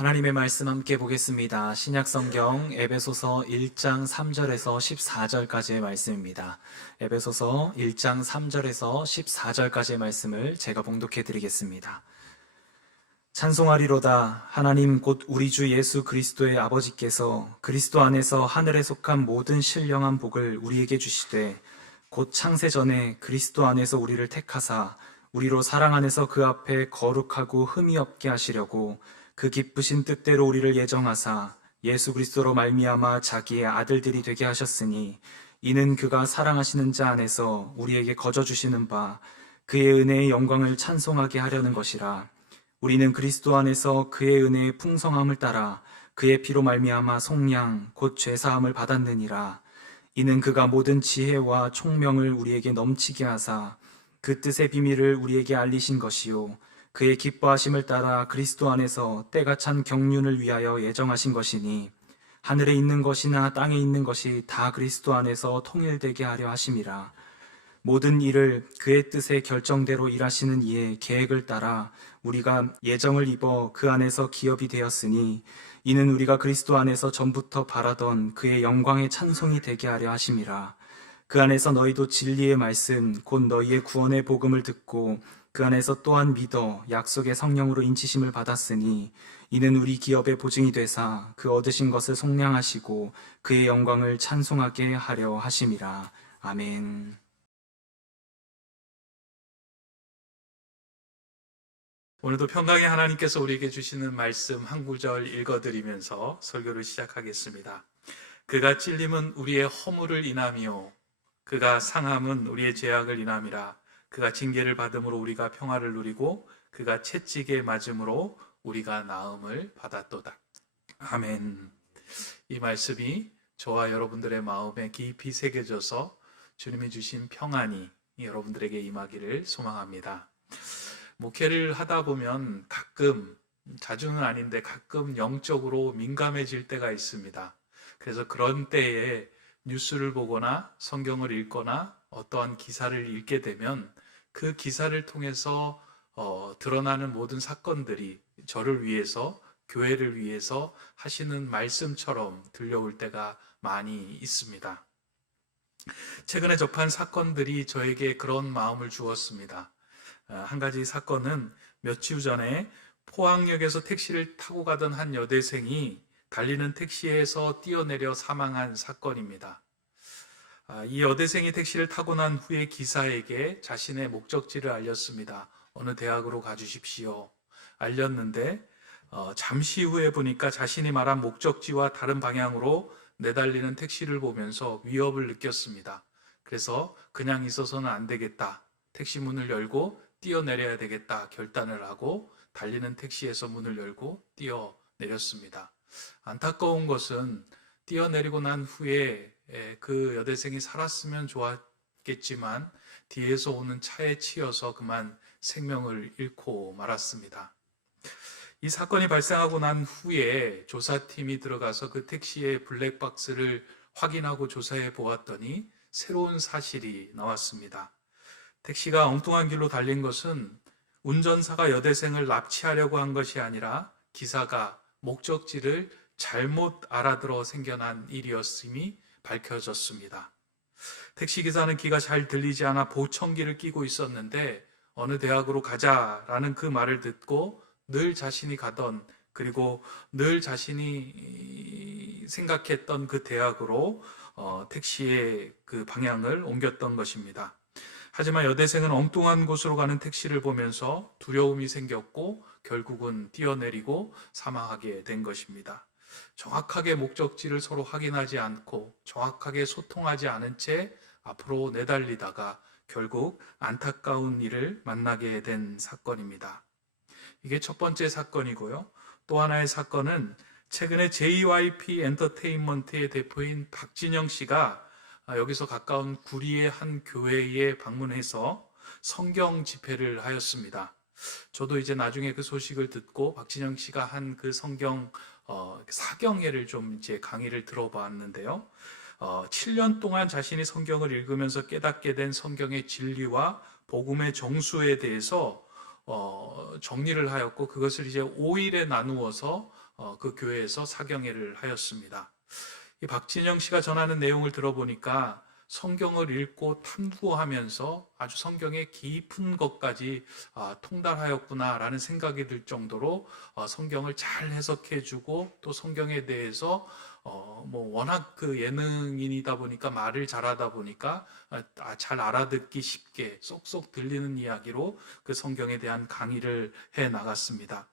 하나님의 말씀 함께 보겠습니다. 신약성경 에베소서 1장 3절에서 14절까지의 말씀입니다. 에베소서 1장 3절에서 14절까지의 말씀을 제가 봉독해 드리겠습니다. 찬송하리로다. 하나님 곧 우리 주 예수 그리스도의 아버지께서 그리스도 안에서 하늘에 속한 모든 신령한 복을 우리에게 주시되 곧 창세 전에 그리스도 안에서 우리를 택하사 우리로 사랑 안에서 그 앞에 거룩하고 흠이 없게 하시려고 그 기쁘신 뜻대로 우리를 예정하사 예수 그리스도로 말미암아 자기의 아들들이 되게 하셨으니 이는 그가 사랑하시는 자 안에서 우리에게 거저 주시는 바 그의 은혜의 영광을 찬송하게 하려는 것이라. 우리는 그리스도 안에서 그의 은혜의 풍성함을 따라 그의 피로 말미암아 속량 곧 죄사함을 받았느니라. 이는 그가 모든 지혜와 총명을 우리에게 넘치게 하사 그 뜻의 비밀을 우리에게 알리신 것이요 그의 기뻐하심을 따라 그리스도 안에서 때가 찬 경륜을 위하여 예정하신 것이니 하늘에 있는 것이나 땅에 있는 것이 다 그리스도 안에서 통일되게 하려 하심이라. 모든 일을 그의 뜻의 결정대로 일하시는 이의 계획을 따라 우리가 예정을 입어 그 안에서 기업이 되었으니 이는 우리가 그리스도 안에서 전부터 바라던 그의 영광의 찬송이 되게 하려 하심이라. 그 안에서 너희도 진리의 말씀 곧 너희의 구원의 복음을 듣고 그 안에서 또한 믿어 약속의 성령으로 인치심을 받았으니 이는 우리 기업의 보증이 되사 그 얻으신 것을 속량하시고 그의 영광을 찬송하게 하려 하심이라. 아멘. 오늘도 평강의 하나님께서 우리에게 주시는 말씀 한 구절 읽어드리면서 설교를 시작하겠습니다. 그가 찔림은 우리의 허물을 인함이요 그가 상함은 우리의 죄악을 인함이라. 그가 징계를 받음으로 우리가 평화를 누리고 그가 채찍에 맞음으로 우리가 나음을 받았도다. 아멘. 이 말씀이 저와 여러분들의 마음에 깊이 새겨져서 주님이 주신 평안이 여러분들에게 임하기를 소망합니다. 목회를 하다 보면 가끔, 자주는 아닌데 가끔 영적으로 민감해질 때가 있습니다. 그래서 그런 때에 뉴스를 보거나 성경을 읽거나 어떠한 기사를 읽게 되면 그 기사를 통해서 드러나는 모든 사건들이 저를 위해서, 교회를 위해서 하시는 말씀처럼 들려올 때가 많이 있습니다. 최근에 접한 사건들이 저에게 그런 마음을 주었습니다. 한 가지 사건은 며칠 전에 포항역에서 택시를 타고 가던 한 여대생이 달리는 택시에서 뛰어내려 사망한 사건입니다. 이 여대생이 택시를 타고 난 후에 기사에게 자신의 목적지를 알렸습니다. 어느 대학으로 가주십시오. 알렸는데 잠시 후에 보니까 자신이 말한 목적지와 다른 방향으로 내달리는 택시를 보면서 위협을 느꼈습니다. 그래서 그냥 있어서는 안 되겠다. 택시 문을 열고 뛰어내려야 되겠다 결단을 하고 달리는 택시에서 문을 열고 뛰어내렸습니다. 안타까운 것은 뛰어내리고 난 후에 그 여대생이 살았으면 좋았겠지만 뒤에서 오는 차에 치여서 그만 생명을 잃고 말았습니다. 이 사건이 발생하고 난 후에 조사팀이 들어가서 그 택시의 블랙박스를 확인하고 조사해 보았더니 새로운 사실이 나왔습니다. 택시가 엉뚱한 길로 달린 것은 운전사가 여대생을 납치하려고 한 것이 아니라 기사가 목적지를 잘못 알아들어 생겨난 일이었음이 밝혀졌습니다. 택시기사는 귀가 잘 들리지 않아 보청기를 끼고 있었는데 어느 대학으로 가자라는 그 말을 듣고 늘 자신이 가던 그리고 늘 자신이 생각했던 그 대학으로 택시의 그 방향을 옮겼던 것입니다. 하지만 여대생은 엉뚱한 곳으로 가는 택시를 보면서 두려움이 생겼고 결국은 뛰어내리고 사망하게 된 것입니다. 정확하게 목적지를 서로 확인하지 않고 정확하게 소통하지 않은 채 앞으로 내달리다가 결국 안타까운 일을 만나게 된 사건입니다. 이게 첫 번째 사건이고요. 또 하나의 사건은 최근에 JYP 엔터테인먼트의 대표인 박진영 씨가 여기서 가까운 구리의 한 교회에 방문해서 성경 집회를 하였습니다. 저도 이제 나중에 그 소식을 듣고 박진영 씨가 한 그 성경 사경회를 좀 이제 강의를 들어봤는데요. 7년 동안 자신이 성경을 읽으면서 깨닫게 된 성경의 진리와 복음의 정수에 대해서 정리를 하였고 그것을 이제 5일에 나누어서 그 교회에서 사경회를 하였습니다. 이 박진영 씨가 전하는 내용을 들어보니까 성경을 읽고 탐구하면서 아주 성경의 깊은 것까지 통달하였구나라는 생각이 들 정도로 성경을 잘 해석해주고 또 성경에 대해서 워낙 그 예능인이다 보니까 말을 잘하다 보니까 잘 알아듣기 쉽게 쏙쏙 들리는 이야기로 그 성경에 대한 강의를 해 나갔습니다.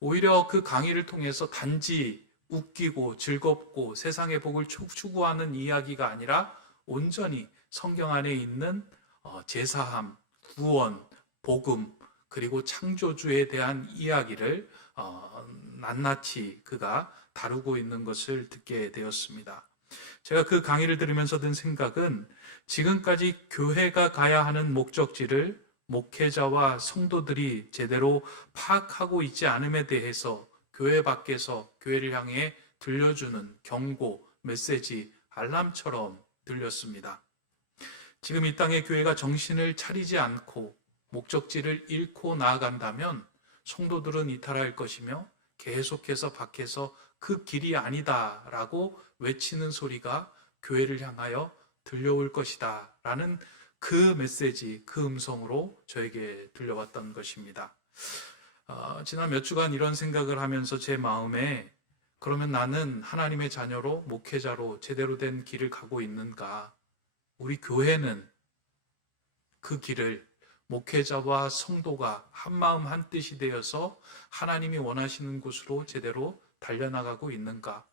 오히려 그 강의를 통해서 단지 웃기고 즐겁고 세상의 복을 추구하는 이야기가 아니라 온전히 성경 안에 있는 제사함, 구원, 복음, 그리고 창조주에 대한 이야기를 낱낱이 그가 다루고 있는 것을 듣게 되었습니다. 제가 그 강의를 들으면서 든 생각은 지금까지 교회가 가야 하는 목적지를 목회자와 성도들이 제대로 파악하고 있지 않음에 대해서 교회 밖에서 교회를 향해 들려주는 경고, 메시지, 알람처럼 들렸습니다. 지금 이 땅의 교회가 정신을 차리지 않고 목적지를 잃고 나아간다면 성도들은 이탈할 것이며 계속해서 밖에서 그 길이 아니다라고 외치는 소리가 교회를 향하여 들려올 것이다 라는 그 메시지, 그 음성으로 저에게 들려왔던 것입니다. 지난 몇 주간 이런 생각을 하면서 제 마음에 그러면 나는 하나님의 자녀로 목회자로 제대로 된 길을 가고 있는가? 우리 교회는 그 길을 목회자와 성도가 한마음 한뜻이 되어서 하나님이 원하시는 곳으로 제대로 달려나가고 있는가?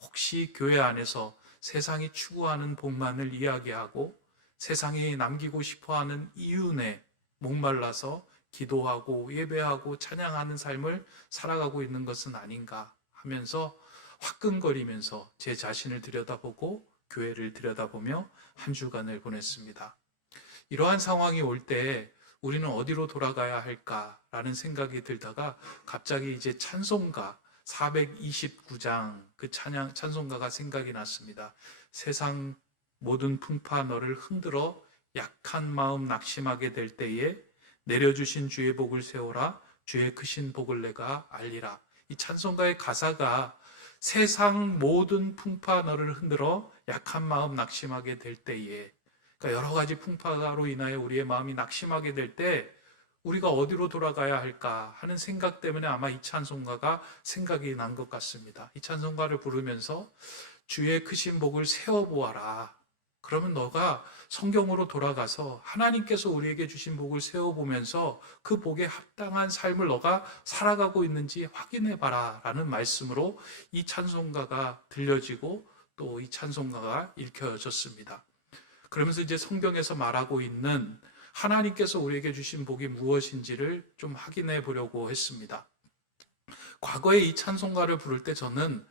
혹시 교회 안에서 세상이 추구하는 복만을 이야기하고 세상이 남기고 싶어하는 이윤에 목말라서 기도하고 예배하고 찬양하는 삶을 살아가고 있는 것은 아닌가 하면서 화끈거리면서 제 자신을 들여다보고 교회를 들여다보며 한 주간을 보냈습니다. 이러한 상황이 올 때 우리는 어디로 돌아가야 할까라는 생각이 들다가 갑자기 이제 찬송가 429장 그 찬송가가 생각이 났습니다. 세상 모든 풍파 너를 흔들어 약한 마음 낙심하게 될 때에 내려주신 주의 복을 세워라 주의 크신 복을 내가 알리라. 이 찬송가의 가사가 세상 모든 풍파 너를 흔들어 약한 마음 낙심하게 될 때에, 그러니까 여러 가지 풍파로 인하여 우리의 마음이 낙심하게 될 때 우리가 어디로 돌아가야 할까 하는 생각 때문에 아마 이 찬송가가 생각이 난 것 같습니다. 이 찬송가를 부르면서 주의 크신 복을 세워보아라. 그러면 너가 성경으로 돌아가서 하나님께서 우리에게 주신 복을 세워보면서 그 복에 합당한 삶을 너가 살아가고 있는지 확인해봐라 라는 말씀으로 이 찬송가가 들려지고 또 이 찬송가가 읽혀졌습니다. 그러면서 이제 성경에서 말하고 있는 하나님께서 우리에게 주신 복이 무엇인지를 좀 확인해 보려고 했습니다. 과거에 이 찬송가를 부를 때 저는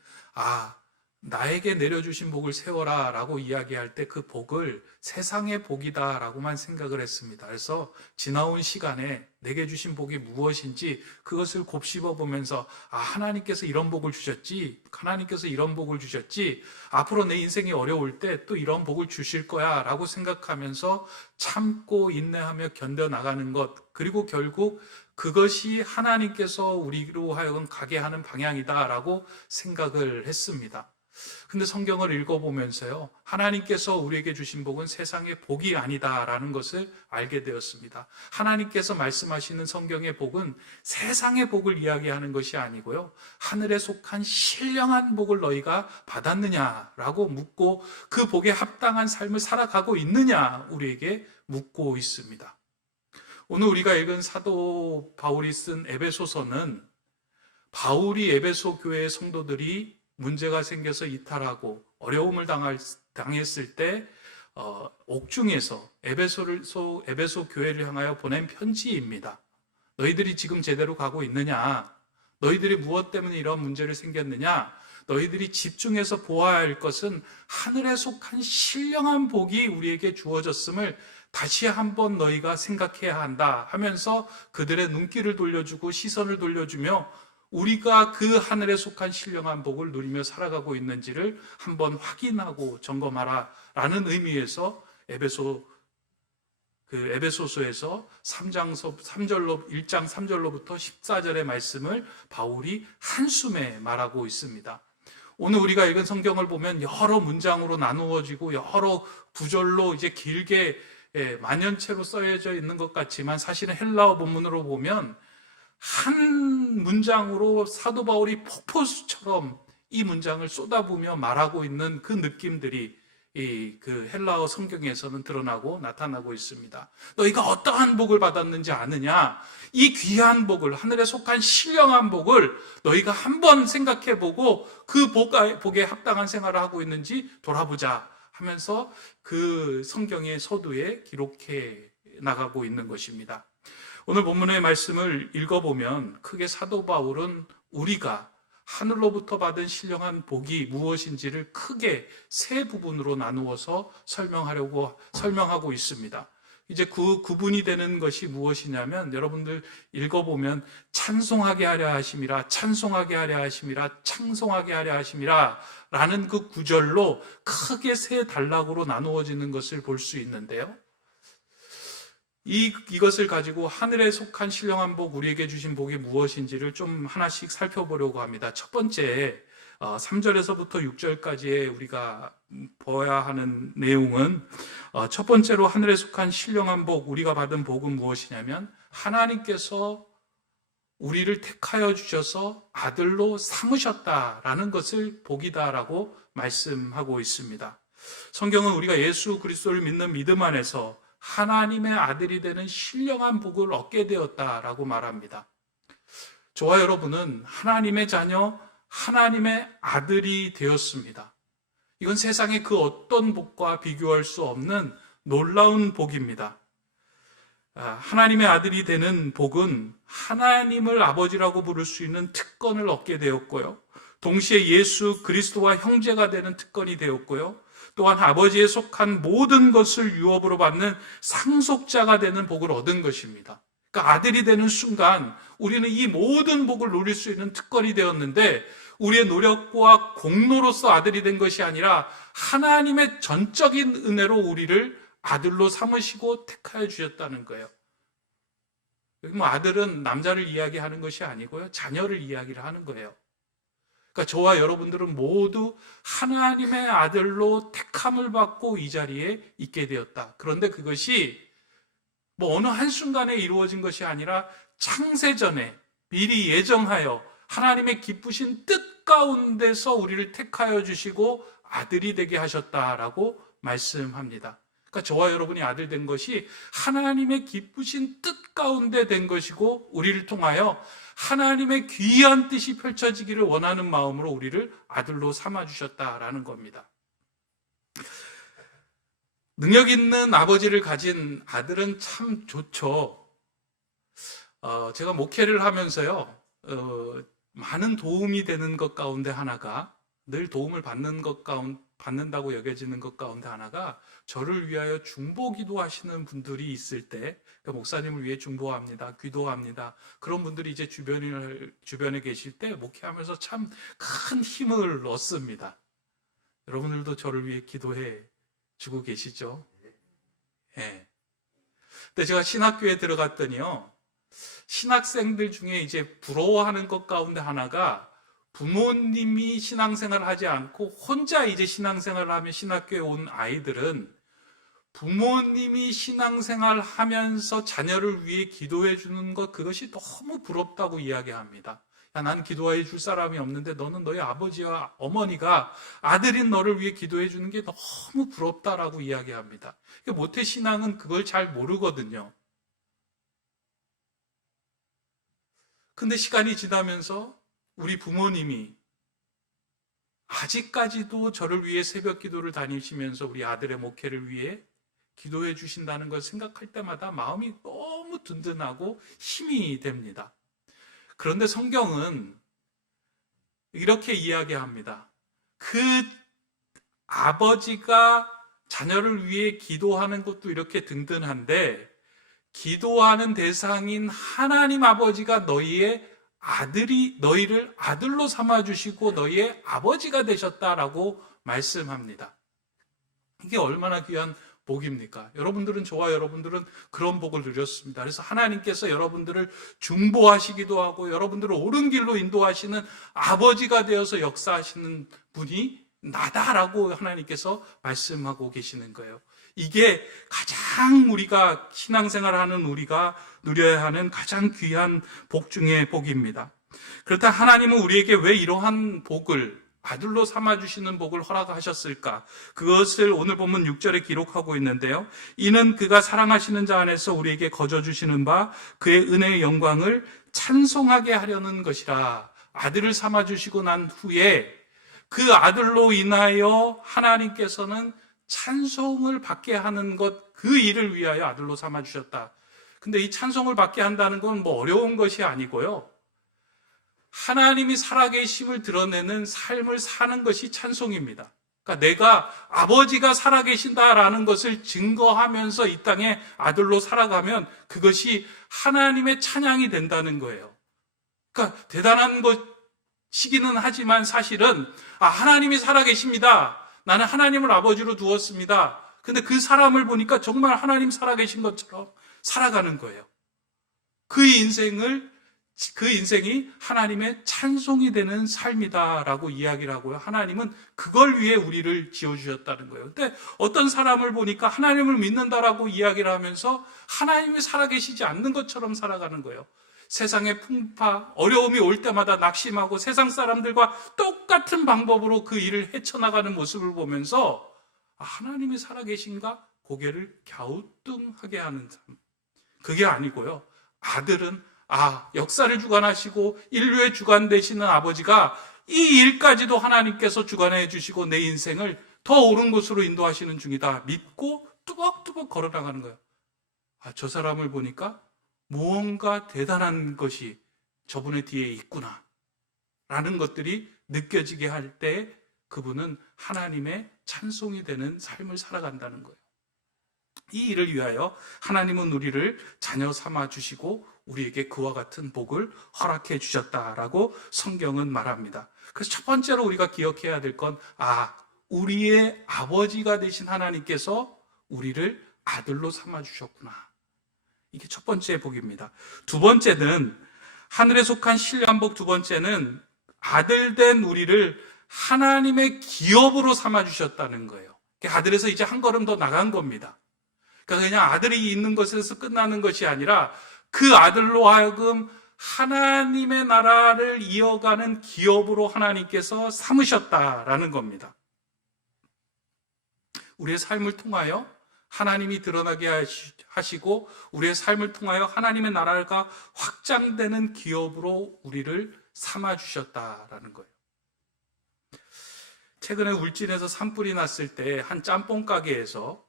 나에게 내려주신 복을 세워라 라고 이야기할 때 그 복을 세상의 복이다 라고만 생각을 했습니다. 그래서 지나온 시간에 내게 주신 복이 무엇인지 그것을 곱씹어 보면서 하나님께서 이런 복을 주셨지, 하나님께서 이런 복을 주셨지, 앞으로 내 인생이 어려울 때 또 이런 복을 주실 거야 라고 생각하면서 참고 인내하며 견뎌나가는 것, 그리고 결국 그것이 하나님께서 우리로 하여금 가게 하는 방향이다 라고 생각을 했습니다. 근데 성경을 읽어보면서요, 하나님께서 우리에게 주신 복은 세상의 복이 아니다라는 것을 알게 되었습니다. 하나님께서 말씀하시는 성경의 복은 세상의 복을 이야기하는 것이 아니고요, 하늘에 속한 신령한 복을 너희가 받았느냐라고 묻고 그 복에 합당한 삶을 살아가고 있느냐 우리에게 묻고 있습니다. 오늘 우리가 읽은 사도 바울이 쓴 에베소서는 바울이 에베소 교회의 성도들이 문제가 생겨서 이탈하고 어려움을 당했을 때 옥중에서 에베소 교회를 향하여 보낸 편지입니다. 너희들이 지금 제대로 가고 있느냐? 너희들이 무엇 때문에 이런 문제를 생겼느냐? 너희들이 집중해서 보아야 할 것은 하늘에 속한 신령한 복이 우리에게 주어졌음을 다시 한번 너희가 생각해야 한다 하면서 그들의 눈길을 돌려주고 시선을 돌려주며 우리가 그 하늘에 속한 신령한 복을 누리며 살아가고 있는지를 한번 확인하고 점검하라 라는 의미에서 에베소 그 에베소서에서 1장 3절로부터 14절의 말씀을 바울이 한숨에 말하고 있습니다. 오늘 우리가 읽은 성경을 보면 여러 문장으로 나누어지고 여러 구절로 이제 길게 만연체로 써져 있는 것 같지만 사실은 헬라어 본문으로 보면 한 문장으로 사도 바울이 폭포수처럼 이 문장을 쏟아부으며 말하고 있는 그 느낌들이 그 헬라어 성경에서는 드러나고 나타나고 있습니다. 너희가 어떠한 복을 받았는지 아느냐? 이 귀한 복을, 하늘에 속한 신령한 복을 너희가 한번 생각해보고 그 복에 합당한 생활을 하고 있는지 돌아보자 하면서 그 성경의 서두에 기록해 나가고 있는 것입니다. 오늘 본문의 말씀을 읽어보면 크게 사도 바울은 우리가 하늘로부터 받은 신령한 복이 무엇인지를 크게 세 부분으로 나누어서 설명하고 있습니다. 이제 그 구분이 되는 것이 무엇이냐면 여러분들 읽어보면 찬송하게 하려 하심이라, 찬송하게 하려 하심이라, 찬송하게 하려 하심이라 라는 그 구절로 크게 세 단락으로 나누어지는 것을 볼 수 있는데요. 이것을 가지고 하늘에 속한 신령한 복, 우리에게 주신 복이 무엇인지를 좀 하나씩 살펴보려고 합니다. 첫 번째, 3절에서부터 6절까지의 우리가 봐야 하는 내용은 첫 번째로 하늘에 속한 신령한 복, 우리가 받은 복은 무엇이냐면 하나님께서 우리를 택하여 주셔서 아들로 삼으셨다라는 것을 복이다라고 말씀하고 있습니다. 성경은 우리가 예수 그리스도를 믿는 믿음 안에서 하나님의 아들이 되는 신령한 복을 얻게 되었다라고 말합니다. 저와 여러분은 하나님의 자녀, 하나님의 아들이 되었습니다. 이건 세상의 그 어떤 복과 비교할 수 없는 놀라운 복입니다. 하나님의 아들이 되는 복은 하나님을 아버지라고 부를 수 있는 특권을 얻게 되었고요. 동시에 예수 그리스도와 형제가 되는 특권이 되었고요. 또한 아버지에 속한 모든 것을 유업으로 받는 상속자가 되는 복을 얻은 것입니다. 그러니까 아들이 되는 순간 우리는 이 모든 복을 누릴 수 있는 특권이 되었는데 우리의 노력과 공로로서 아들이 된 것이 아니라 하나님의 전적인 은혜로 우리를 아들로 삼으시고 택하여 주셨다는 거예요. 여기 아들은 남자를 이야기하는 것이 아니고요. 자녀를 이야기를 하는 거예요. 그러니까 저와 여러분들은 모두 하나님의 아들로 택함을 받고 이 자리에 있게 되었다. 그런데 그것이 어느 한순간에 이루어진 것이 아니라 창세전에 미리 예정하여 하나님의 기쁘신 뜻 가운데서 우리를 택하여 주시고 아들이 되게 하셨다라고 말씀합니다. 그러니까 저와 여러분이 아들 된 것이 하나님의 기쁘신 뜻 가운데 된 것이고 우리를 통하여 하나님의 귀한 뜻이 펼쳐지기를 원하는 마음으로 우리를 아들로 삼아주셨다라는 겁니다. 능력 있는 아버지를 가진 아들은 참 좋죠. 제가 목회를 하면서요, 많은 도움이 되는 것 가운데 하나가, 늘 도움을 받는다고 여겨지는 것 가운데 하나가 저를 위하여 중보기도 하시는 분들이 있을 때, 그러니까 목사님을 위해 중보합니다, 기도합니다. 그런 분들이 이제 주변에 계실 때 목회하면서 참 큰 힘을 얻습니다. 여러분들도 저를 위해 기도해 주고 계시죠? 예. 근데 제가 신학교에 들어갔더니요, 신학생들 중에 이제 부러워하는 것 가운데 하나가 부모님이 신앙생활을 하지 않고 혼자 이제 신앙생활을 하면 신학교에 온 아이들은 부모님이 신앙생활을 하면서 자녀를 위해 기도해 주는 것, 그것이 너무 부럽다고 이야기합니다. 야, 난 기도해 줄 사람이 없는데 너는 너희 아버지와 어머니가 아들인 너를 위해 기도해 주는 게 너무 부럽다라고 이야기합니다. 모태신앙은 그걸 잘 모르거든요. 근데 시간이 지나면서 우리 부모님이 아직까지도 저를 위해 새벽 기도를 다니시면서 우리 아들의 목회를 위해 기도해 주신다는 걸 생각할 때마다 마음이 너무 든든하고 힘이 됩니다. 그런데 성경은 이렇게 이야기합니다. 그 아버지가 자녀를 위해 기도하는 것도 이렇게 든든한데 기도하는 대상인 하나님 아버지가 너희를 아들로 삼아주시고 너희의 아버지가 되셨다라고 말씀합니다. 이게 얼마나 귀한 복입니까? 여러분들은, 저와 여러분들은 그런 복을 누렸습니다. 그래서 하나님께서 여러분들을 중보하시기도 하고 여러분들을 옳은 길로 인도하시는 아버지가 되어서 역사하시는 분이 나다라고 하나님께서 말씀하고 계시는 거예요. 이게 가장 우리가 신앙생활하는 우리가 누려야 하는 가장 귀한 복 중의 복입니다. 그렇다 하나님은 우리에게 왜 이러한 복을, 아들로 삼아주시는 복을 허락하셨을까? 그것을 오늘 본문 6절에 기록하고 있는데요. 이는 그가 사랑하시는 자 안에서 우리에게 거저주시는 바 그의 은혜의 영광을 찬송하게 하려는 것이라. 아들을 삼아주시고 난 후에 그 아들로 인하여 하나님께서는 찬송을 받게 하는 것, 그 일을 위하여 아들로 삼아주셨다. 근데 이 찬송을 받게 한다는 건 뭐 어려운 것이 아니고요. 하나님이 살아계심을 드러내는 삶을 사는 것이 찬송입니다. 그러니까 내가 아버지가 살아계신다라는 것을 증거하면서 이 땅에 아들로 살아가면 그것이 하나님의 찬양이 된다는 거예요. 그러니까 대단한 것이기는 하지만 사실은 하나님이 살아계십니다. 나는 하나님을 아버지로 두었습니다. 근데 그 사람을 보니까 정말 하나님 살아계신 것처럼 살아가는 거예요. 그 인생이 하나님의 찬송이 되는 삶이다라고 이야기를 하고요. 하나님은 그걸 위해 우리를 지어주셨다는 거예요. 근데 어떤 사람을 보니까 하나님을 믿는다라고 이야기를 하면서 하나님이 살아계시지 않는 것처럼 살아가는 거예요. 세상의 풍파, 어려움이 올 때마다 낙심하고 세상 사람들과 똑같은 방법으로 그 일을 헤쳐나가는 모습을 보면서 하나님이 살아계신가? 고개를 갸우뚱하게 하는 삶. 그게 아니고요. 아들은 역사를 주관하시고 인류의 주관 되시는 아버지가 이 일까지도 하나님께서 주관해 주시고 내 인생을 더 옳은 곳으로 인도하시는 중이다. 믿고 뚜벅뚜벅 걸어나가는 거예요. 저 사람을 보니까 무언가 대단한 것이 저분의 뒤에 있구나 라는 것들이 느껴지게 할 때 그분은 하나님의 찬송이 되는 삶을 살아간다는 거예요. 이 일을 위하여 하나님은 우리를 자녀 삼아 주시고 우리에게 그와 같은 복을 허락해 주셨다라고 성경은 말합니다. 그래서 첫 번째로 우리가 기억해야 될 건 우리의 아버지가 되신 하나님께서 우리를 아들로 삼아 주셨구나. 이게 첫 번째 복입니다. 두 번째는 하늘에 속한 신령한 복. 두 번째는 아들 된 우리를 하나님의 기업으로 삼아 주셨다는 거예요. 아들에서 이제 한 걸음 더 나간 겁니다. 그러니까 그냥 아들이 있는 것에서 끝나는 것이 아니라 그 아들로 하여금 하나님의 나라를 이어가는 기업으로 하나님께서 삼으셨다라는 겁니다. 우리의 삶을 통하여 하나님이 드러나게 하시고 우리의 삶을 통하여 하나님의 나라가 확장되는 기업으로 우리를 삼아주셨다라는 거예요. 최근에 울진에서 산불이 났을 때 한 짬뽕 가게에서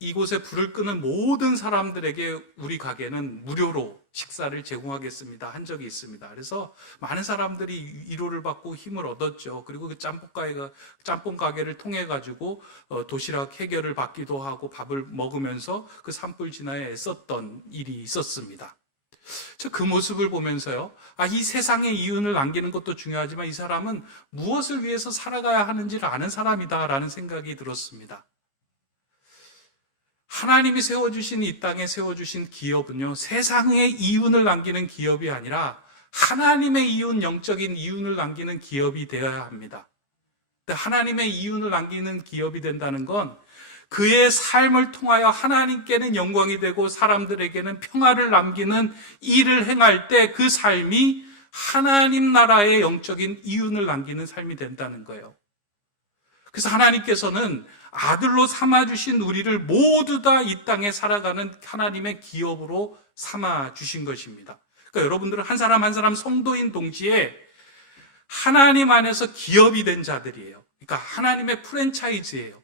이곳에 불을 끄는 모든 사람들에게 우리 가게는 무료로 식사를 제공하겠습니다 한 적이 있습니다. 그래서 많은 사람들이 위로를 받고 힘을 얻었죠. 그리고 그 짬뽕 가게를 통해 가지고 도시락 해결을 받기도 하고 밥을 먹으면서 그 산불 진화에 애썼던 일이 있었습니다. 그 모습을 보면서요, 이 세상에 이윤을 남기는 것도 중요하지만 이 사람은 무엇을 위해서 살아가야 하는지를 아는 사람이다라는 생각이 들었습니다. 하나님이 세워주신 이 땅에 세워주신 기업은요, 세상에 이윤을 남기는 기업이 아니라 하나님의 이윤, 영적인 이윤을 남기는 기업이 되어야 합니다. 근데 하나님의 이윤을 남기는 기업이 된다는 건 그의 삶을 통하여 하나님께는 영광이 되고 사람들에게는 평화를 남기는 일을 행할 때 그 삶이 하나님 나라의 영적인 이윤을 남기는 삶이 된다는 거예요. 그래서 하나님께서는 아들로 삼아주신 우리를 모두 다 이 땅에 살아가는 하나님의 기업으로 삼아주신 것입니다. 그러니까 여러분들은 한 사람 한 사람 성도인 동시에 하나님 안에서 기업이 된 자들이에요. 그러니까 하나님의 프랜차이즈예요.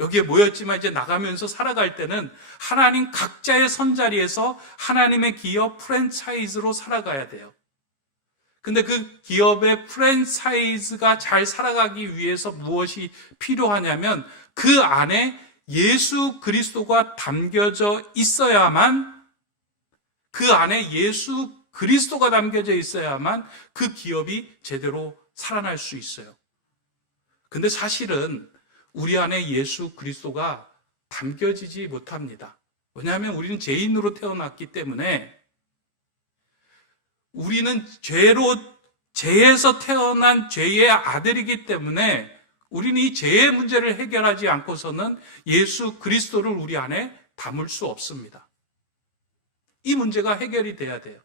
여기에 모였지만 이제 나가면서 살아갈 때는 하나님 각자의 선자리에서 하나님의 기업 프랜차이즈로 살아가야 돼요. 근데 그 기업의 프랜차이즈가 잘 살아가기 위해서 무엇이 필요하냐면 그 안에 예수 그리스도가 담겨져 있어야만, 그 안에 예수 그리스도가 담겨져 있어야만 그 기업이 제대로 살아날 수 있어요. 근데 사실은 우리 안에 예수 그리스도가 담겨지지 못합니다. 왜냐하면 우리는 죄인으로 태어났기 때문에 우리는 죄에서 태어난 죄의 아들이기 때문에 우리는 이 죄의 문제를 해결하지 않고서는 예수 그리스도를 우리 안에 담을 수 없습니다. 이 문제가 해결이 돼야 돼요.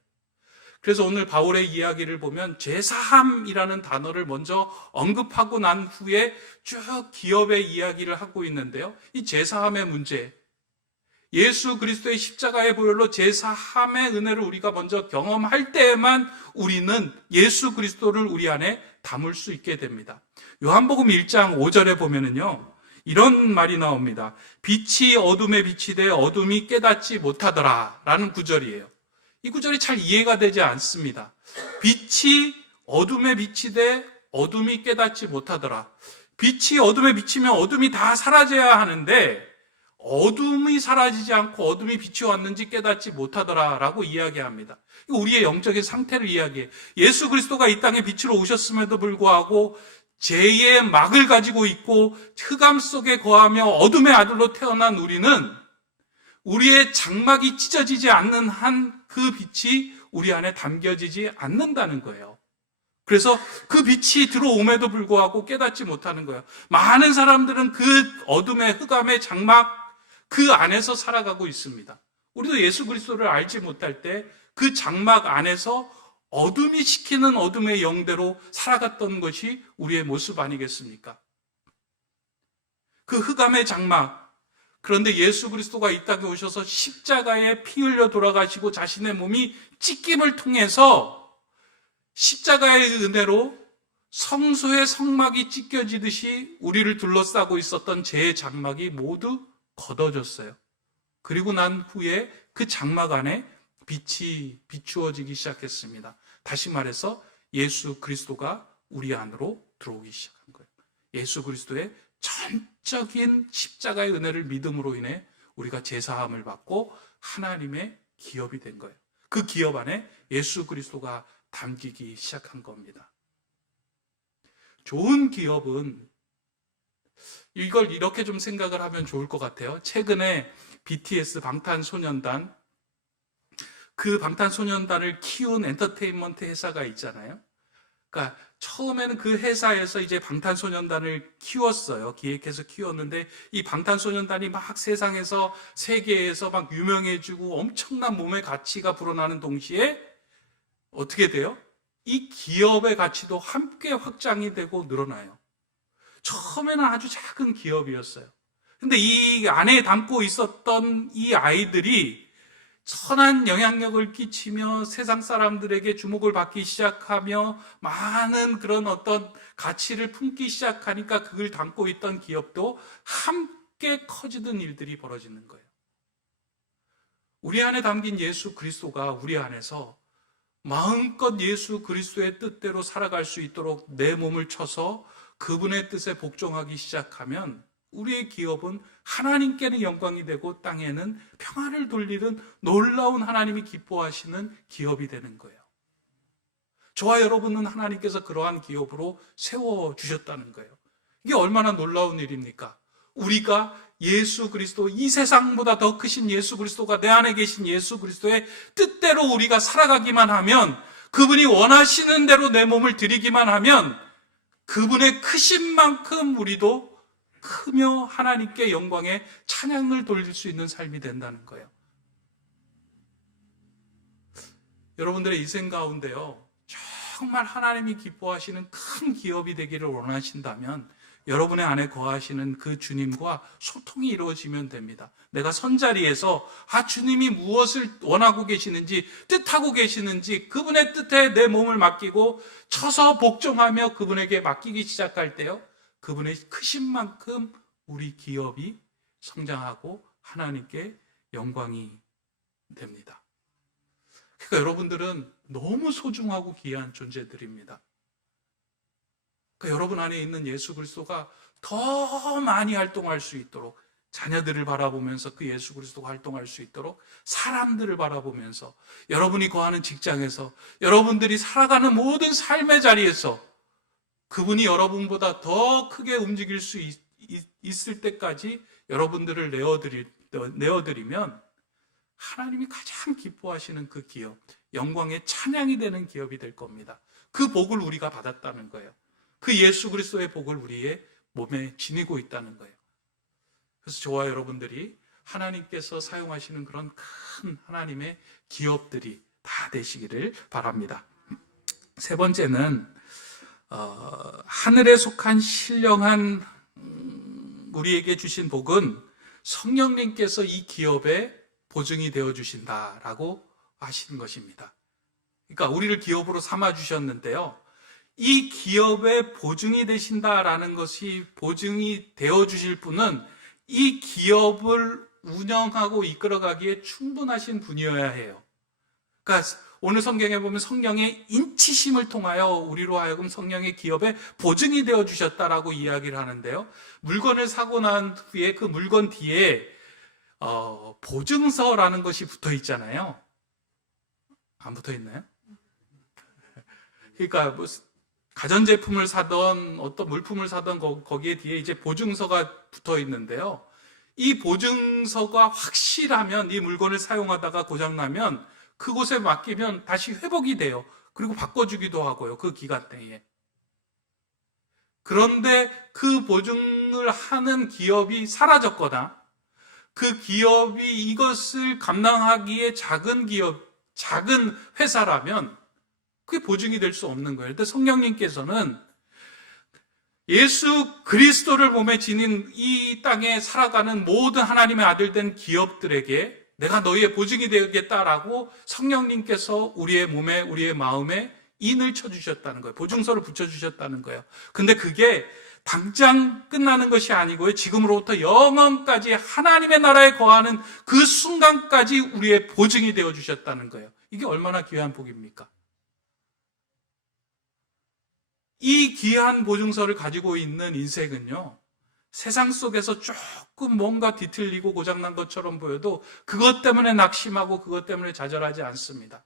그래서 오늘 바울의 이야기를 보면 죄사함이라는 단어를 먼저 언급하고 난 후에 쭉 기업의 이야기를 하고 있는데요. 이 죄사함의 문제, 예수 그리스도의 십자가의 보혈로 죄사함의 은혜를 우리가 먼저 경험할 때에만 우리는 예수 그리스도를 우리 안에 담을 수 있게 됩니다. 요한복음 1장 5절에 보면은요, 이런 말이 나옵니다. 빛이 어둠에 비치되 어둠이 깨닫지 못하더라 라는 구절이에요. 이 구절이 잘 이해가 되지 않습니다. 빛이 어둠에 비치되 어둠이 깨닫지 못하더라. 빛이 어둠에 비치면 어둠이 다 사라져야 하는데 어둠이 사라지지 않고 어둠이 빛이 왔는지 깨닫지 못하더라 라고 이야기합니다. 우리의 영적인 상태를 이야기해. 예수 그리스도가 이 땅에 빛으로 오셨음에도 불구하고 죄의 막을 가지고 있고 흑암 속에 거하며 어둠의 아들로 태어난 우리는 우리의 장막이 찢어지지 않는 한 그 빛이 우리 안에 담겨지지 않는다는 거예요. 그래서 그 빛이 들어옴에도 불구하고 깨닫지 못하는 거예요. 많은 사람들은 그 어둠의 흑암의 장막 그 안에서 살아가고 있습니다. 우리도 예수 그리스도를 알지 못할 때 그 장막 안에서 어둠이 시키는 어둠의 영대로 살아갔던 것이 우리의 모습 아니겠습니까? 그 흑암의 장막, 그런데 예수 그리스도가 이 땅에 오셔서 십자가에 피 흘려 돌아가시고 자신의 몸이 찢김을 통해서 십자가의 은혜로 성소의 성막이 찢겨지듯이 우리를 둘러싸고 있었던 죄의 장막이 모두 걷어졌어요. 그리고 난 후에 그 장막 안에 빛이 비추어지기 시작했습니다. 다시 말해서 예수 그리스도가 우리 안으로 들어오기 시작한 거예요. 예수 그리스도의 전적인 십자가의 은혜를 믿음으로 인해 우리가 제사함을 받고 하나님의 기업이 된 거예요. 그 기업 안에 예수 그리스도가 담기기 시작한 겁니다. 좋은 기업은 이걸 이렇게 좀 생각을 하면 좋을 것 같아요. 최근에 BTS 방탄소년단, 그 방탄소년단을 키운 엔터테인먼트 회사가 있잖아요. 그러니까 처음에는 그 회사에서 이제 방탄소년단을 키웠어요. 기획해서 키웠는데 이 방탄소년단이 막 세상에서, 세계에서 막 유명해지고 엄청난 몸의 가치가 불어나는 동시에 어떻게 돼요? 이 기업의 가치도 함께 확장이 되고 늘어나요. 처음에는 아주 작은 기업이었어요. 근데 이 안에 담고 있었던 이 아이들이 선한 영향력을 끼치며 세상 사람들에게 주목을 받기 시작하며 많은 그런 어떤 가치를 품기 시작하니까 그걸 담고 있던 기업도 함께 커지던 일들이 벌어지는 거예요. 우리 안에 담긴 예수 그리스도가 우리 안에서 마음껏 예수 그리스도의 뜻대로 살아갈 수 있도록 내 몸을 쳐서 그분의 뜻에 복종하기 시작하면 우리의 기업은 하나님께는 영광이 되고 땅에는 평화를 돌리는 놀라운 하나님이 기뻐하시는 기업이 되는 거예요. 저와 여러분은 하나님께서 그러한 기업으로 세워주셨다는 거예요. 이게 얼마나 놀라운 일입니까? 우리가 예수 그리스도, 이 세상보다 더 크신 예수 그리스도가 내 안에 계신 예수 그리스도의 뜻대로 우리가 살아가기만 하면, 그분이 원하시는 대로 내 몸을 드리기만 하면 그분의 크신 만큼 우리도 크며 하나님께 영광의 찬양을 돌릴 수 있는 삶이 된다는 거예요. 여러분들의 인생 가운데요, 정말 하나님이 기뻐하시는 큰 기업이 되기를 원하신다면 여러분의 안에 거하시는 그 주님과 소통이 이루어지면 됩니다. 내가 선자리에서 주님이 무엇을 원하고 계시는지, 뜻하고 계시는지 그분의 뜻에 내 몸을 맡기고 쳐서 복종하며 그분에게 맡기기 시작할 때요, 그분의 크신 만큼 우리 기업이 성장하고 하나님께 영광이 됩니다. 그러니까 여러분들은 너무 소중하고 귀한 존재들입니다. 그러니까 여러분 안에 있는 예수 그리스도가 더 많이 활동할 수 있도록, 자녀들을 바라보면서 그 예수 그리스도가 활동할 수 있도록, 사람들을 바라보면서, 여러분이 거하는 직장에서, 여러분들이 살아가는 모든 삶의 자리에서 그분이 여러분보다 더 크게 움직일 수 있을 때까지 여러분들을 내어드리면 하나님이 가장 기뻐하시는 그 기업, 영광의 찬양이 되는 기업이 될 겁니다. 그 복을 우리가 받았다는 거예요. 그 예수 그리스도의 복을 우리의 몸에 지니고 있다는 거예요. 그래서 저와 여러분들이 하나님께서 사용하시는 그런 큰 하나님의 기업들이 다 되시기를 바랍니다. 세 번째는 하늘에 속한 신령한 우리에게 주신 복은 성령님께서 이 기업의 보증이 되어 주신다라고 하시는 것입니다. 그러니까 우리를 기업으로 삼아 주셨는데요. 이 기업의 보증이 되신다라는 것이 보증이 되어 주실 분은 이 기업을 운영하고 이끌어가기에 충분하신 분이어야 해요. 그러니까 오늘 성경에 보면 성령의 인치심을 통하여 우리로 하여금 성령의 기업에 보증이 되어 주셨다라고 이야기를 하는데요. 물건을 사고 난 후에 그 물건 뒤에 보증서라는 것이 붙어 있잖아요. 안 붙어 있나요? 그러니까 뭐 가전제품을 사던 어떤 물품을 사던 거기에 뒤에 이제 보증서가 붙어 있는데요. 이 보증서가 확실하면 이 물건을 사용하다가 고장나면 그곳에 맡기면 다시 회복이 돼요. 그리고 바꿔주기도 하고요. 그 기간 내에. 그런데 그 보증을 하는 기업이 사라졌거나 그 기업이 이것을 감당하기에 작은 기업, 작은 회사라면 그게 보증이 될 수 없는 거예요. 근데 성령님께서는 예수 그리스도를 몸에 지닌 이 땅에 살아가는 모든 하나님의 아들된 기업들에게 내가 너희의 보증이 되겠다라고 성령님께서 우리의 몸에, 우리의 마음에 인을 쳐주셨다는 거예요. 보증서를 붙여주셨다는 거예요. 근데 그게 당장 끝나는 것이 아니고요. 지금으로부터 영원까지 하나님의 나라에 거하는 그 순간까지 우리의 보증이 되어주셨다는 거예요. 이게 얼마나 귀한 복입니까? 이 귀한 보증서를 가지고 있는 인생은요, 세상 속에서 조금 뭔가 뒤틀리고 고장난 것처럼 보여도 그것 때문에 낙심하고 그것 때문에 좌절하지 않습니다.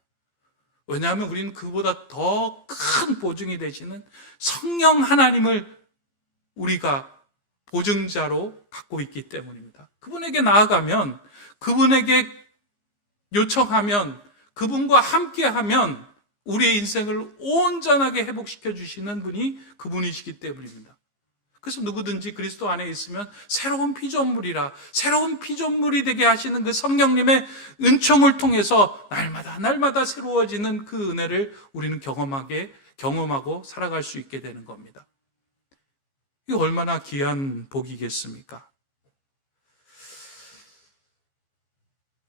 왜냐하면 우리는 그보다 더 큰 보증이 되시는 성령 하나님을 우리가 보증자로 갖고 있기 때문입니다. 그분에게 나아가면, 그분에게 요청하면, 그분과 함께하면 우리의 인생을 온전하게 회복시켜 주시는 분이 그분이시기 때문입니다. 그래서 누구든지 그리스도 안에 있으면 새로운 피조물이라, 새로운 피조물이 되게 하시는 그 성령님의 은총을 통해서 날마다 새로워지는 그 은혜를 우리는 경험하고 살아갈 수 있게 되는 겁니다. 이게 얼마나 귀한 복이겠습니까?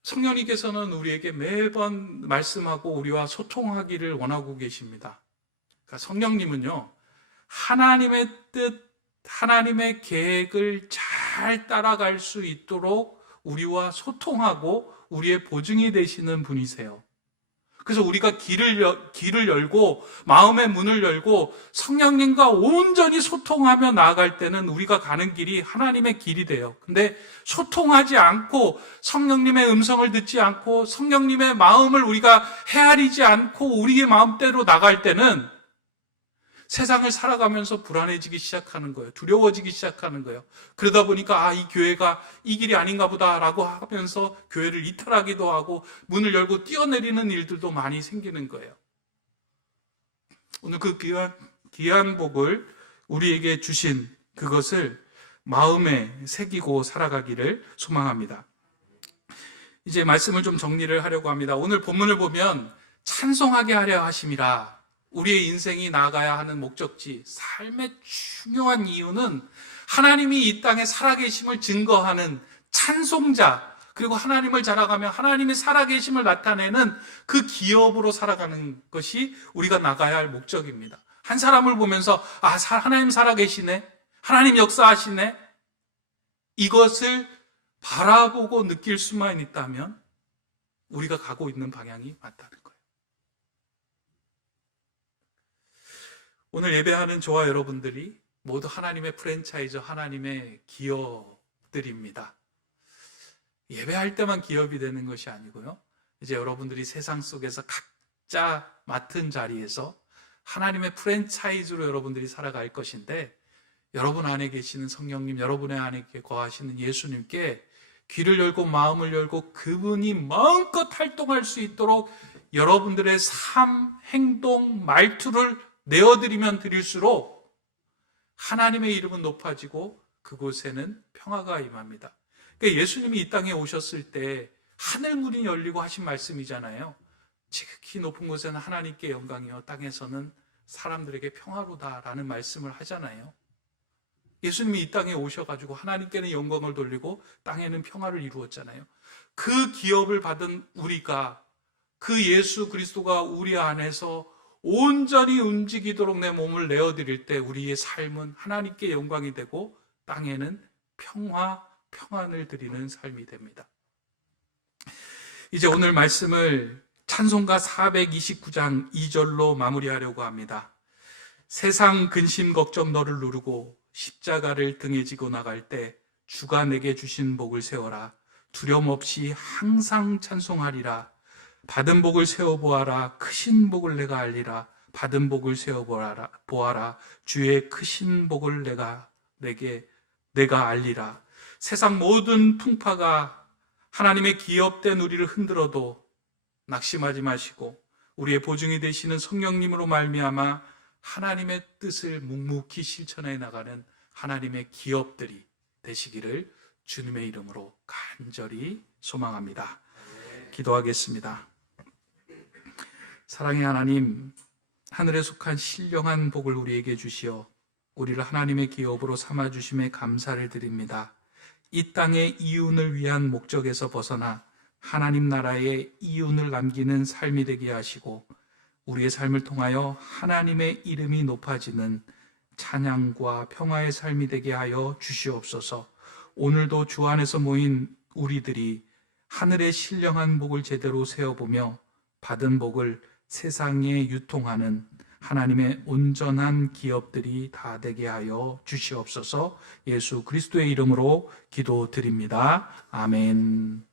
성령님께서는 우리에게 매번 말씀하고 우리와 소통하기를 원하고 계십니다. 그러니까 성령님은요, 하나님의 뜻, 하나님의 계획을 잘 따라갈 수 있도록 우리와 소통하고 우리의 보증이 되시는 분이세요. 그래서 우리가 길을 열고 마음의 문을 열고 성령님과 온전히 소통하며 나아갈 때는 우리가 가는 길이 하나님의 길이 돼요. 근데 소통하지 않고 성령님의 음성을 듣지 않고 성령님의 마음을 우리가 헤아리지 않고 우리의 마음대로 나갈 때는 세상을 살아가면서 불안해지기 시작하는 거예요. 두려워지기 시작하는 거예요. 그러다 보니까 이 교회가 이 길이 아닌가 보다라고 하면서 교회를 이탈하기도 하고 문을 열고 뛰어내리는 일들도 많이 생기는 거예요. 오늘 그 귀한 복을 우리에게 주신 그것을 마음에 새기고 살아가기를 소망합니다. 이제 말씀을 좀 정리를 하려고 합니다. 오늘 본문을 보면 찬송하게 하려 하심이라, 우리의 인생이 나아가야 하는 목적지, 삶의 중요한 이유는 하나님이 이 땅에 살아계심을 증거하는 찬송자, 그리고 하나님을 자랑하며 하나님의 살아계심을 나타내는 그 기업으로 살아가는 것이 우리가 나가야 할 목적입니다. 한 사람을 보면서 하나님 살아계시네, 하나님 역사하시네, 이것을 바라보고 느낄 수만 있다면 우리가 가고 있는 방향이 맞다는 거예요. 오늘 예배하는 저와 여러분들이 모두 하나님의 프랜차이즈, 하나님의 기업들입니다. 예배할 때만 기업이 되는 것이 아니고요. 이제 여러분들이 세상 속에서 각자 맡은 자리에서 하나님의 프랜차이즈로 여러분들이 살아갈 것인데, 여러분 안에 계시는 성령님, 여러분의 안에 거하시는 예수님께 귀를 열고 마음을 열고 그분이 마음껏 활동할 수 있도록 여러분들의 삶, 행동, 말투를 내어드리면 드릴수록 하나님의 이름은 높아지고 그곳에는 평화가 임합니다. 그러니까 예수님이 이 땅에 오셨을 때 하늘 문이 열리고 하신 말씀이잖아요. 지극히 높은 곳에는 하나님께 영광이요 땅에서는 사람들에게 평화로다라는 말씀을 하잖아요. 예수님이 이 땅에 오셔가지고 하나님께는 영광을 돌리고 땅에는 평화를 이루었잖아요. 그 기업을 받은 우리가, 그 예수 그리스도가 우리 안에서 온전히 움직이도록 내 몸을 내어드릴 때 우리의 삶은 하나님께 영광이 되고 땅에는 평안을 드리는 삶이 됩니다. 이제 오늘 말씀을 찬송가 429장 2절로 마무리하려고 합니다. 세상 근심 걱정 너를 누르고 십자가를 등에 지고 나갈 때 주가 내게 주신 복을 세워라. 두려움 없이 항상 찬송하리라. 받은 복을 세워보아라. 크신 복을 내가 알리라. 받은 복을 세워보아라. 주의 크신 복을 내가 알리라. 세상 모든 풍파가 하나님의 기업된 우리를 흔들어도 낙심하지 마시고 우리의 보증이 되시는 성령님으로 말미암아 하나님의 뜻을 묵묵히 실천해 나가는 하나님의 기업들이 되시기를 주님의 이름으로 간절히 소망합니다. 기도하겠습니다. 사랑의 하나님, 하늘에 속한 신령한 복을 우리에게 주시어 우리를 하나님의 기업으로 삼아주심에 감사를 드립니다. 이 땅의 이윤을 위한 목적에서 벗어나 하나님 나라의 이윤을 남기는 삶이 되게 하시고 우리의 삶을 통하여 하나님의 이름이 높아지는 찬양과 평화의 삶이 되게 하여 주시옵소서. 오늘도 주 안에서 모인 우리들이 하늘의 신령한 복을 제대로 세어보며 받은 복을 세상에 유통하는 하나님의 온전한 기업들이 다 되게 하여 주시옵소서. 예수 그리스도의 이름으로 기도드립니다. 아멘.